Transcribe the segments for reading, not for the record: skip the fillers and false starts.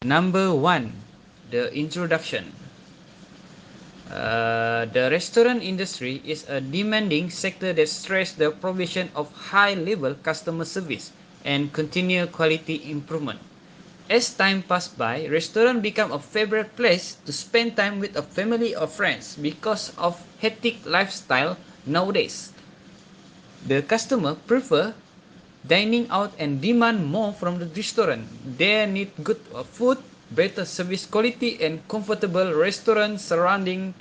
Number 1, the introduction. The restaurant industry is a demanding sector that stresses the provision of high-level customer service and continual quality improvement. As time passed by, restaurants become a favorite place to spend time with a family or friends because of hectic lifestyle nowadays. The customer prefer dining out and demand more from the restaurant. They need good food, better service quality, and comfortable restaurant surrounding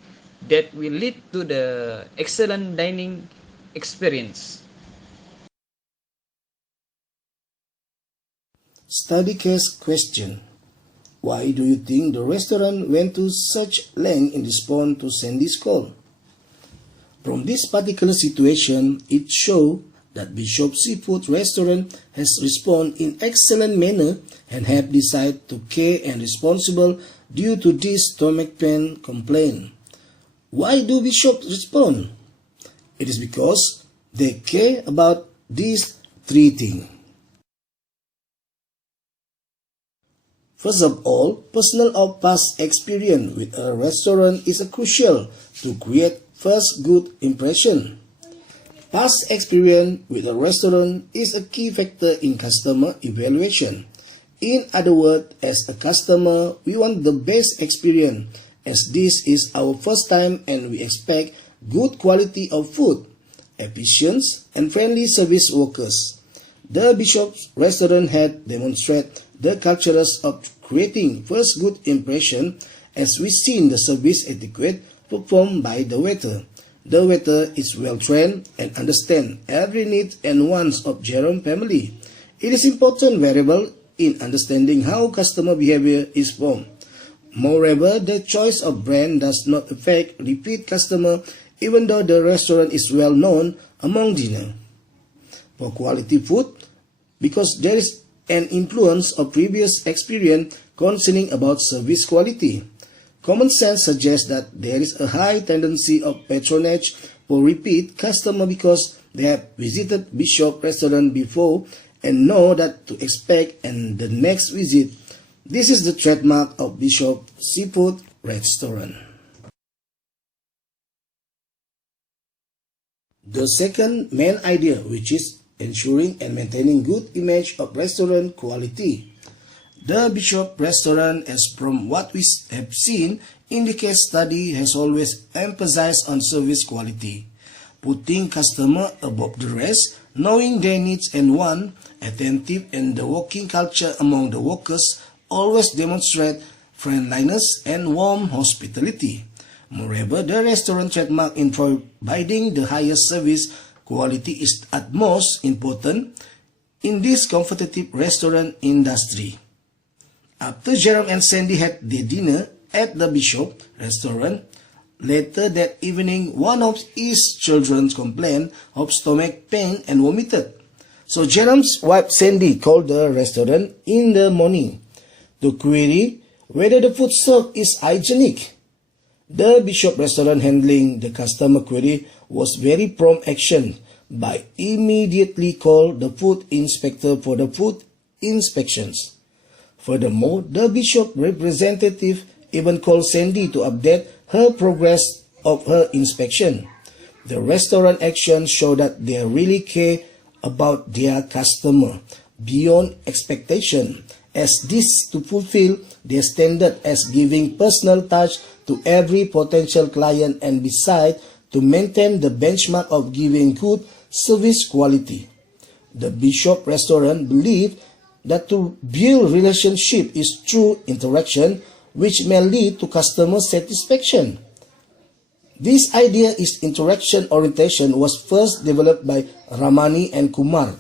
that will lead to the excellent dining experience. Study case question. Why do you think the restaurant went to such length in response to Sandy's call? From this particular situation, it shows that Bishop Seafood Restaurant has responded in excellent manner and have decided to care and responsible due to this stomach pain complaint. Why do Bishop respond? It is because they care about these three things. First of all, personal or past experience with a restaurant is crucial to create first good impression. Past experience with a restaurant is a key factor in customer evaluation. In other words, as a customer, we want the best experience as this is our first time and we expect good quality of food, efficient and friendly service workers. The Bishop's restaurant had demonstrated the cultures of creating first good impression as we seen the service etiquette performed by the waiter. The waiter is well trained and understands every need and wants of Jerome family. It is important variable in understanding how customer behavior is formed. Moreover, the choice of brand does not affect repeat customer even though the restaurant is well known among dinner. For quality food, because there is an influence of previous experience concerning about service quality. Common sense suggests that there is a high tendency of patronage for repeat customer because they have visited Bishop restaurant before and know that to expect in the next visit. This is the trademark of Bishop Seafood Restaurant. The second main idea, which is ensuring and maintaining good image of restaurant quality. The Bishop Restaurant, as from what we have seen in the case study, has always emphasized on service quality, putting customer above the rest, knowing their needs and want, attentive and the working culture among the workers always demonstrate friendliness and warm hospitality. Moreover, the restaurant trademark in providing the highest service quality is utmost important in this competitive restaurant industry. After Jerome and Sandy had their dinner at the Bishop restaurant, later that evening one of his children complained of stomach pain and vomited. So Jerome's wife Sandy called the restaurant in the morning to query whether the food served is hygienic. The Bishop restaurant handling the customer query was very prompt action by immediately called the food inspector for the food inspections. Furthermore, the Bishop representative even called Sandy to update her progress of her inspection. The restaurant actions show that they really care about their customer beyond expectation, as this to fulfill their standard as giving personal touch to every potential client and beside to maintain the benchmark of giving good service quality. The Bishop restaurant believed that to build relationship is through interaction which may lead to customer satisfaction. This idea is interaction orientation was first developed by Ramani and Kumar,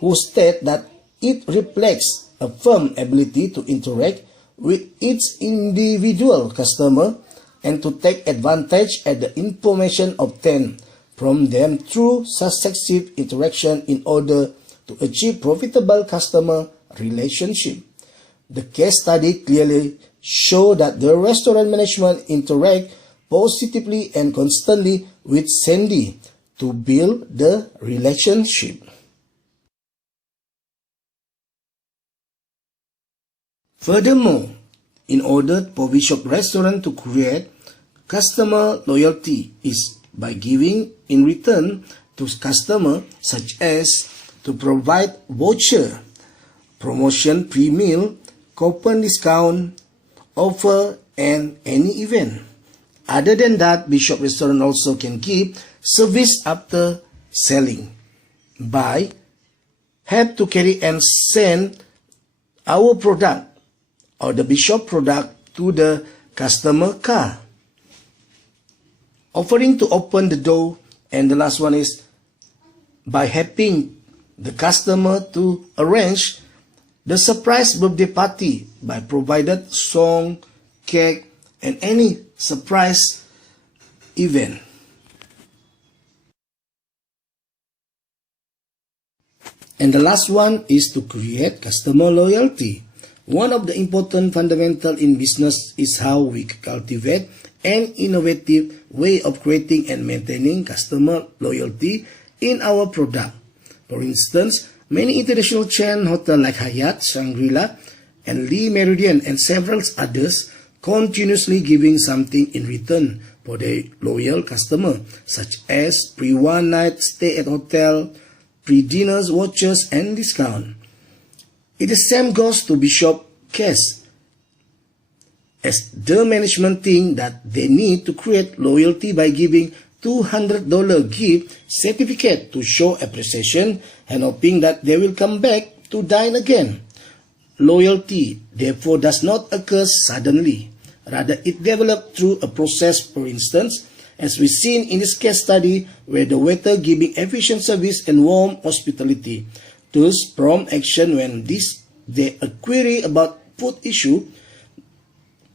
who state that it reflects a firm ability to interact with its individual customer and to take advantage of the information obtained from them through successive interaction in order to achieve profitable customer relationship. The case study clearly shows that the restaurant management interact positively and constantly with Sandy to build the relationship. Furthermore, in order for Bishop Restaurant to create customer loyalty is by giving in return to customer such as to provide voucher, promotion pre-meal, coupon discount, offer, and any event. Other than that, Bishop Restaurant also can give service after selling by have to carry and send our product or the Bishop product to the customer car. Offering to open the door, and the last one is by helping the customer to arrange the surprise birthday party by provided song, cake, and any surprise event. And the last one is to create customer loyalty. One of the important fundamental in business is how we cultivate an innovative way of creating and maintaining customer loyalty in our product. For instance, many international chain hotels like Hyatt, Shangri-La, and Lee Meridian and several others continuously giving something in return for their loyal customer, such as pre-one night stay at hotel, pre-dinners, vouchers, and discount. It the same goes to Bishop case, as the management think that they need to create loyalty by giving $200 gift certificate to show appreciation and hoping that they will come back to dine again. Loyalty, therefore, does not occur suddenly. Rather, it develops through a process, for instance, as we've seen in this case study where the waiter giving efficient service and warm hospitality. Thus, prompt action when they a query about food issue,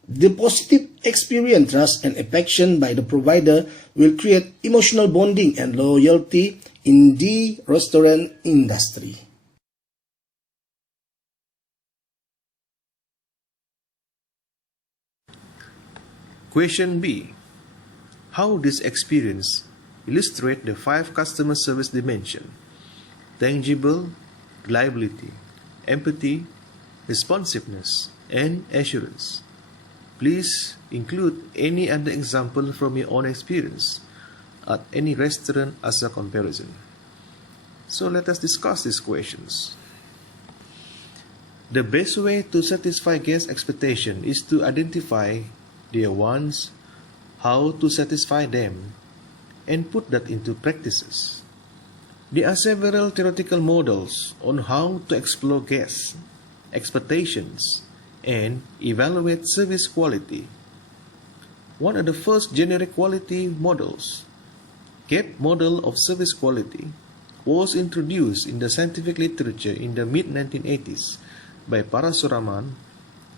the positive experience, trust, and affection by the provider will create emotional bonding and loyalty in the restaurant industry. Question B. How this experience illustrate the 5 customer service dimension: tangible, reliability, empathy, responsiveness, and assurance. Please include any other example from your own experience at any restaurant as a comparison. So let us discuss these questions. The best way to satisfy guest expectation is to identify their wants, how to satisfy them, and put that into practices. There are several theoretical models on how to explore guests' expectations and evaluate service quality. One of the first generic quality models, GAP model of service quality, was introduced in the scientific literature in the mid-1980s by Parasuraman,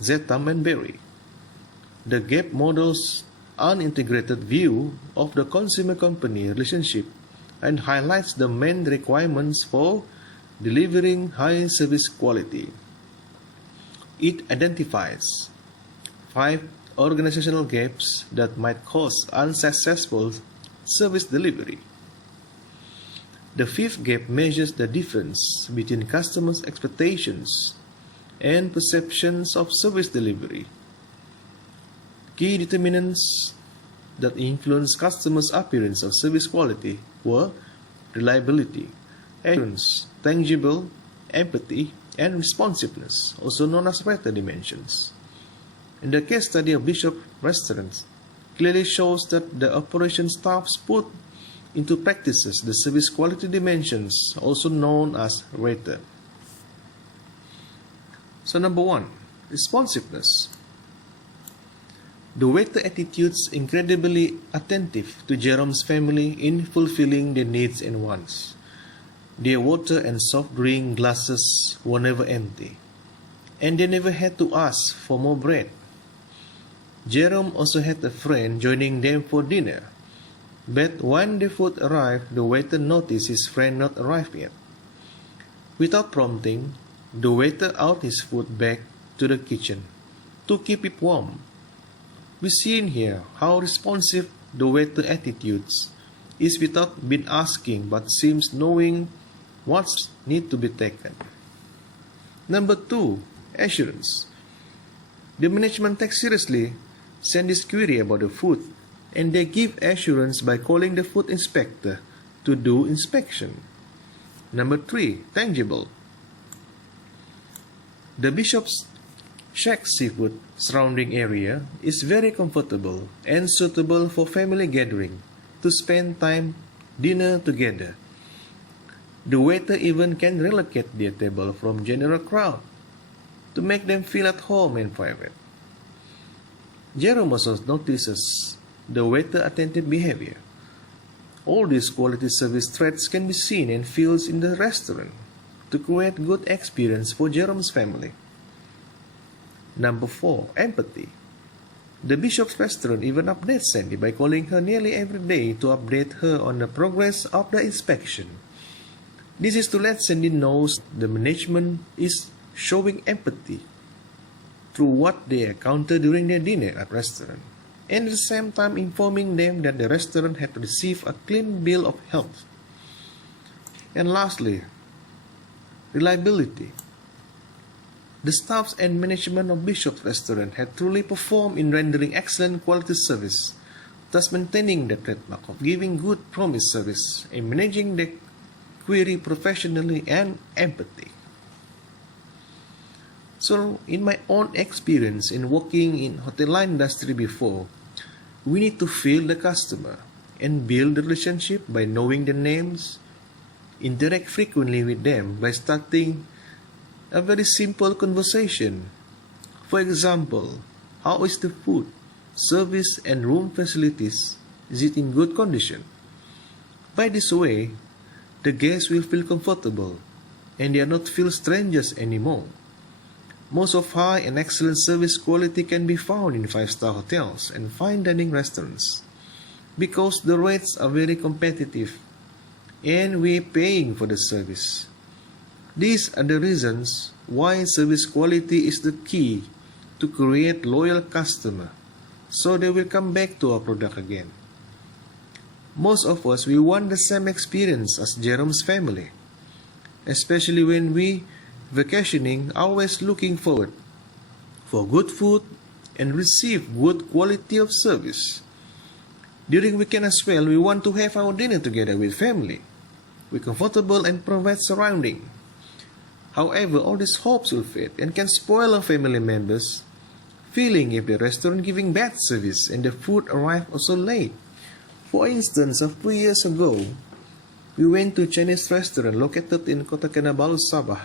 Zetam, and Berry. The GAP model's unintegrated view of the consumer-company relationship and highlights the main requirements for delivering high service quality. It identifies 5 organizational gaps that might cause unsuccessful service delivery. The 5th gap measures the difference between customers' expectations and perceptions of service delivery. Key determinants that influence customers' appearance of service quality were reliability, assurance, tangible, empathy, and responsiveness, also known as waiter dimensions. In the case study of Bishop Restaurants, clearly shows that the operation staffs put into practices the service quality dimensions, also known as waiter. So number 1, responsiveness. The waiter attitudes incredibly attentive to Jerome's family in fulfilling their needs and wants. Their water and soft drink glasses were never empty, and they never had to ask for more bread. Jerome also had a friend joining them for dinner, but when the food arrived, the waiter noticed his friend not arrived yet. Without prompting, the waiter out his food back to the kitchen to keep it warm. We see in here how responsive the waiter attitudes is without being asking but seems knowing what need to be taken. Number 2, assurance. The management takes seriously Sandy's query about the food, and they give assurance by calling the food inspector to do inspection. Number 3, tangible. The Bishop's Shack seafood surrounding area is very comfortable and suitable for family gathering to spend time dinner together. The waiter even can relocate their table from general crowd to make them feel at home and private. Jerome also notices the waiter attentive behavior. All these quality service traits can be seen and felt in the restaurant to create good experience for Jerome's family. Number 4, empathy. The Bishop's restaurant even updates Sandy by calling her nearly every day to update her on the progress of the inspection. This is to let Sandy know the management is showing empathy through what they encountered during their dinner at restaurant, and at the same time informing them that the restaurant had received a clean bill of health. And lastly, reliability. The staffs and management of Bishop's Restaurant had truly performed in rendering excellent quality service, thus maintaining the trademark of giving good promised service and managing the query professionally and empathy. So, in my own experience in working in hotel line industry before, we need to feel the customer and build the relationship by knowing their names, interact frequently with them by starting a very simple conversation. For example, how is the food, service and room facilities? Is it in good condition? By this way, the guests will feel comfortable and they are not feel strangers anymore. Most of high and excellent service quality can be found in 5-star hotels and fine dining restaurants because the rates are very competitive and we are paying for the service. These are the reasons why service quality is the key to create loyal customer so they will come back to our product again. Most of us, we want the same experience as Jerome's family, especially when we vacationing, always looking forward for good food and receive good quality of service. During weekend as well, we want to have our dinner together with family, with comfortable and private surrounding. However, all these hopes will fade and can spoil our family members, feeling if the restaurant giving bad service and the food arrive also late. For instance, a few years ago, we went to a Chinese restaurant located in Kota Kinabalu, Sabah.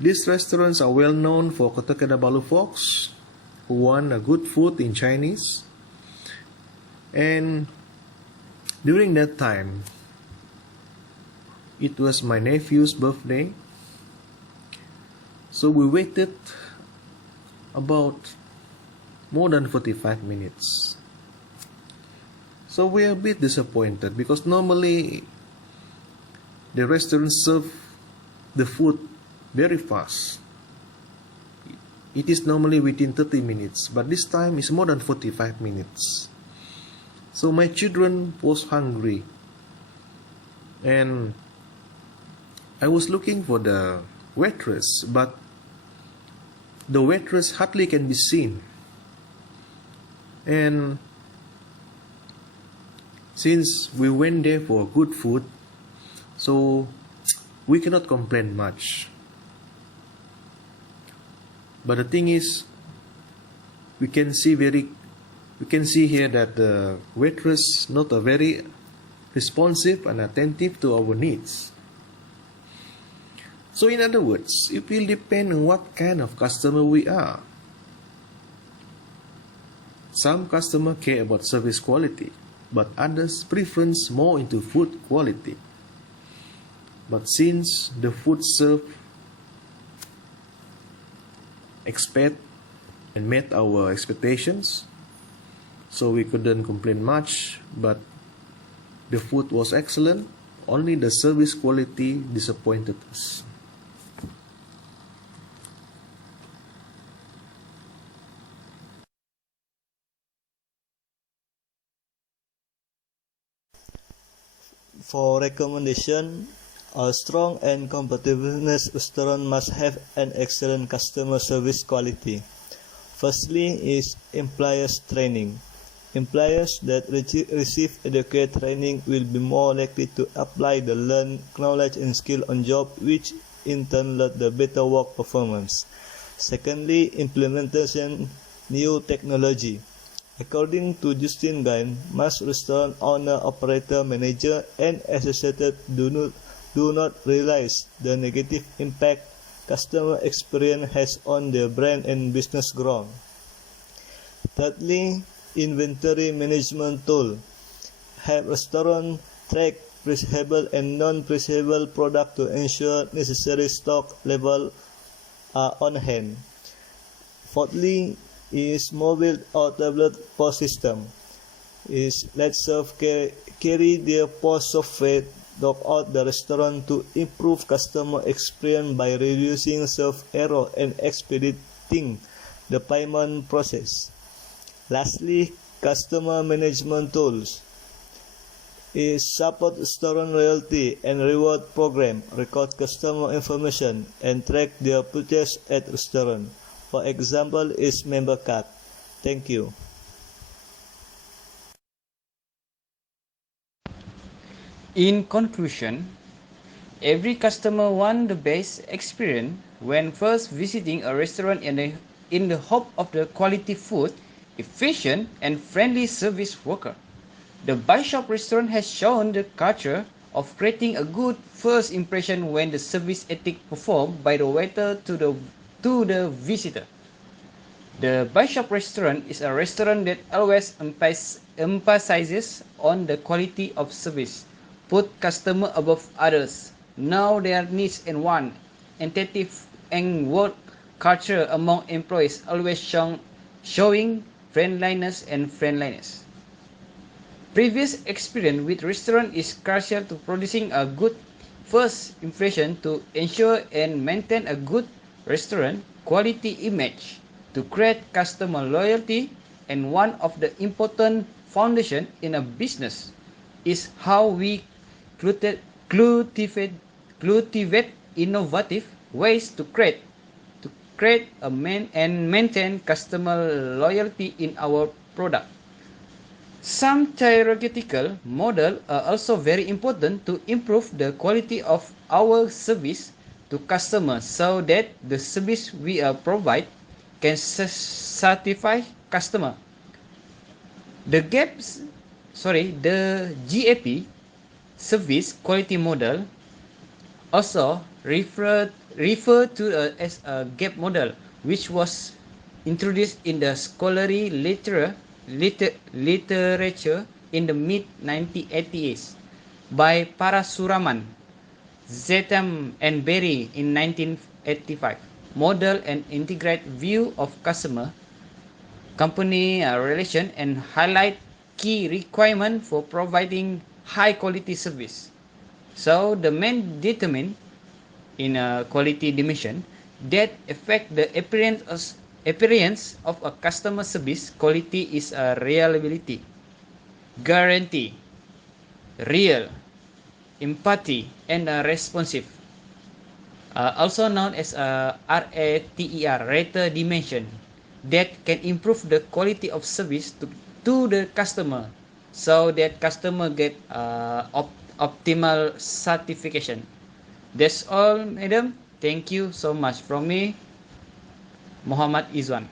These restaurants are well known for Kota Kinabalu folks who want a good food in Chinese. And during that time, it was my nephew's birthday. So we waited about more than 45 minutes. So we are a bit disappointed because normally the restaurant serve the food very fast. It is normally within 30 minutes, but this time is more than 45 minutes. So my children was hungry and I was looking for the waitress, but the waitress hardly can be seen. And since we went there for good food, so we cannot complain much. But the thing is, we can see here that the waitress not a very responsive and attentive to our needs. So in other words, it will depend on what kind of customer we are. Some customer care about service quality, but others preference more into food quality. But since the food served expect and met our expectations, so we couldn't complain much, but the food was excellent, only the service quality disappointed us. For recommendation, a strong and competitiveness restaurant must have an excellent customer service quality. Firstly is employers training. Employers that receive adequate training will be more likely to apply the learned knowledge and skill on job, which in turn lead to better work performance. Secondly, implementation new technology. According to Justin Gain, most restaurant owner, operator, manager, and associated do not realize the negative impact customer experience has on their brand and business growth. Thirdly, inventory management tool help restaurant track perishable and non-perishable product to ensure necessary stock level are on hand. Fourthly is mobile or tablet POS system. Is let serve carry their POS software throughout the restaurant to improve customer experience by reducing serve error and expediting the payment process. Lastly, customer management tools is support restaurant loyalty and reward program, record customer information, and track their purchase at restaurant. For example, is member card. Thank you. In conclusion, every customer wants the best experience when first visiting a restaurant in the hope of the quality food, efficient and friendly service worker. The Bishop restaurant has shown the culture of creating a good first impression when the service ethic performed by the waiter to the visitor. The Bishop restaurant is a restaurant that always emphasizes on the quality of service, put customer above others, know their needs and wants, and work culture among employees always showing friendliness. Previous experience with restaurant is crucial to producing a good first impression to ensure and maintain a good restaurant quality image, to create customer loyalty, and one of the important foundation in a business is how we cultivate innovative ways to create and maintain customer loyalty in our product. Some theoretical models are also very important to improve the quality of our service to customers so that the service we provide can satisfy customer. The GAP service quality model also referred to as a gap model, which was introduced in the scholarly literature in the mid-1980s by Parasuraman, Zetam, and Berry in 1985. Model and integrate view of customer company relation and highlight key requirement for providing high quality service. So the main determinant in a quality dimension that affect the appearance of a customer service quality is a reliability, guarantee, real, empathy, and responsive. Also known as RATER, rater dimension, that can improve the quality of service to the customer so that customer get optimal satisfaction. That's all, madam. Thank you so much from me, Muhammad Izwan.